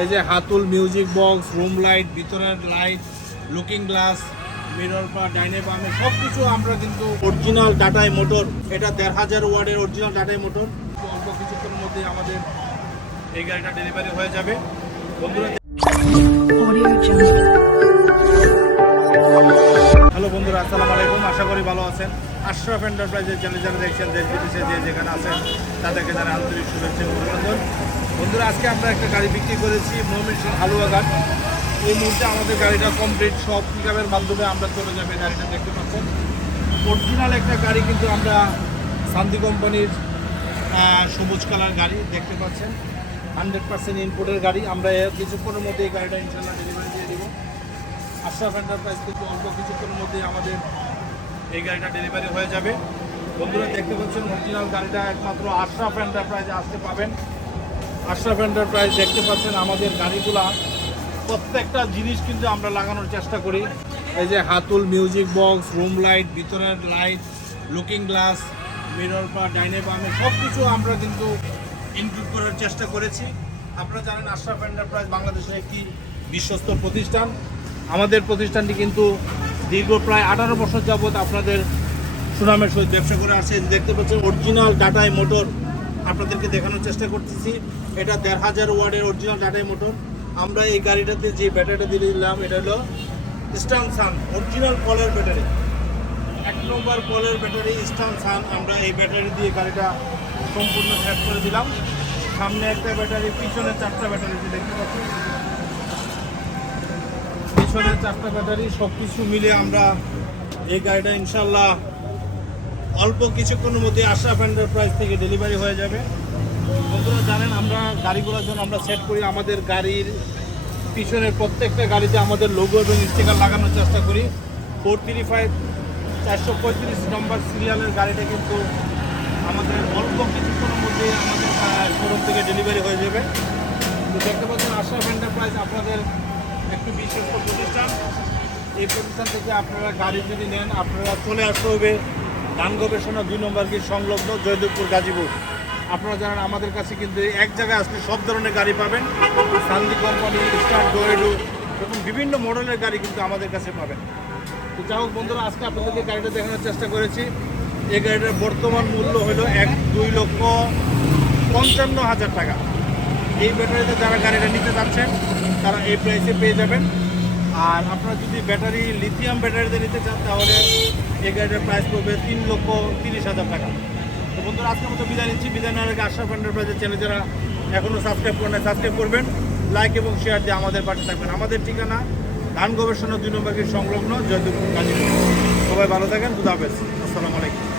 এই যে হাতুল music box, room light, ভিতরের লাইট, লুকিং গ্লাস, মিরর বা ডাইনে বামে সব কিছু আমরা কিন্তু অরিজিনাল টাটাই মোটর, এটা 1500 ওয়াটের অরিজিনাল টাটাই মোটর। অল্প কিছুক্ষণের মধ্যে আমাদের এই গাড়িটা ডেলিভারি হয়ে যাবে বন্ধুরা। হ্যালো বন্ধুরা, আসসালামু আলাইকুম। আশা করি ভালো আছেন। আশরাফ এন্টারপ্রাইজের চ্যানেল যারা দেখছেন, দেশ বিদেশে যে যেখানে আছেন তাদেরকে যারা আন্তরিক শুভেচ্ছা এবং অভিনন্দন। বন্ধুরা, আজকে আমরা একটা গাড়ি বিক্রি করেছি ময়মনসিংহ হালুয়াঘাট। এই মুহূর্তে আমাদের গাড়িটা কমপ্লিট, সব পিকআপের মাধ্যমে আমরা চলে যাবে। গাড়িটা দেখতে পাচ্ছেন অরিজিনাল একটা গাড়ি, কিন্তু আমরা শান্তি কোম্পানির সবুজ কালার গাড়ি দেখতে পাচ্ছেন, 100% ইনপুটের গাড়ি। আমরা কিছুক্ষণের মধ্যে এই গাড়িটা ইনশাল্লাহ ডেলিভারি দিয়ে দেবো। আশরাফ এন্টারপ্রাইজ কিন্তু অল্প কিছুক্ষণের মধ্যে আমাদের এই গাড়িটা ডেলিভারি হয়ে যাবে বন্ধুরা। দেখতে পাচ্ছেন অরিজিনাল গাড়িটা একমাত্র আশরাফ এন্টারপ্রাইজে আসতে পাবেন। আশরাফ এন্টারপ্রাইজ দেখতে পাচ্ছেন আমাদের গাড়িগুলা প্রত্যেকটা জিনিস কিন্তু আমরা লাগানোর চেষ্টা করি। এই যে হাতুল মিউজিক বক্স, রুম লাইট, ভিতরের লাইট, লুকিং গ্লাস, মিরর বা ডাইনে বামে সব কিছু আমরা কিন্তু ইনক্লুড করার চেষ্টা করেছি। আপনারা জানেন আশরাফ এন্টারপ্রাইজ বাংলাদেশের একটি বিশ্বস্ত প্রতিষ্ঠান। আমাদের প্রতিষ্ঠানটি কিন্তু দীর্ঘ প্রায় 18 বছর যাবৎ আপনাদের সুনামের সহিত ব্যবসা করে আসছে। দেখতে পাচ্ছেন অরিজিনাল টাটাই মোটর আপনাদেরকে দেখানোর চেষ্টা করতেছি। এটা 1500 ওয়াটের অরিজিনাল টাটাই মোটর। আমরা এই গাড়িটাতে যে ব্যাটারিটা দিয়ে দিলাম, এটা হলো ইস্টার্ন সান অরিজিনাল কলের ব্যাটারি, 1 নম্বর কলের ব্যাটারি ইস্টার্ন সান। আমরা এই ব্যাটারি দিয়ে গাড়িটা সম্পূর্ণ সেট করে দিলাম। সামনে একটা ব্যাটারি, পিছনে 4টা ব্যাটারি দেখতে পাচ্ছেন, পিছনে 4টা ব্যাটারি, সব কিছু মিলে আমরা এই গাড়িটা ইনশাল্লাহ অল্প কিছুক্ষণের মধ্যে আশরাফ এন্টারপ্রাইজ থেকে ডেলিভারি হয়ে যাবে। বন্ধুরা জানেন আমরা গাড়িগুলোর জন্য আমরা সেট করি, আমাদের গাড়ির পিছনের প্রত্যেকটা গাড়িতে আমাদের লোগো এবং স্টিকার লাগানোর চেষ্টা করি। 435 435 নম্বর সিরিয়ালের গাড়িটা কিন্তু আমাদের অল্প কিছুক্ষণের মধ্যে আমাদের শোরুম থেকে ডেলিভারি হয়ে যাবে। তো দেখতে পাচ্ছেন আশরাফ এন্টারপ্রাইজ আপনাদের একটি বিশ্বস্ত প্রতিষ্ঠান। এই প্রতিষ্ঠান থেকে আপনারা গাড়ি যদি নেন, আপনারা চলে আসতে হবে ধান গবেষণা 2 নম্বর গেট সংলগ্ন জয়দেবপুর গাজীপুর। আপনারা জানেন আমাদের কাছে কিন্তু এক জায়গায় আসলে সব ধরনের গাড়ি পাবেন। শান্তি কোম্পানি, স্টার, ডোয়েডো এবং বিভিন্ন মডেলের গাড়ি কিন্তু আমাদের কাছে পাবেন। তো যাই হোক বন্ধুরা, আজকে আপনাদেরকে গাড়িটা দেখানোর চেষ্টা করেছি। এই গাড়িটার বর্তমান মূল্য হলো 2,55,000 টাকা। এই ব্যাটারিতে যারা গাড়িটা নিতে যাচ্ছেন তারা এই প্রাইসে পেয়ে যাবেন। আর আপনারা যদি ব্যাটারি লিথিয়াম ব্যাটারিতে নিতে চান তাহলে এই গাড়িটার প্রাইস পড়বে 3,30,000 টাকা। তো বন্ধুরা, আজকের মতো বিদায় নিচ্ছি। বিদায় নেওয়ার আগে আশরাফ এন্টারপ্রাইজের চ্যানেল যারা এখনও সাবস্ক্রাইব করেন সাবস্ক্রাইব করবেন, লাইক এবং শেয়ার দিয়ে আমাদের পাশে থাকবেন। আমাদের ঠিকানা ধান গবেষণা 2 নম্বর গেট সংলগ্ন জয়দেবপুর গাজীপুর। সবাই ভালো থাকেন, খুদা হাফেজ, আসসালামু আলাইকুম।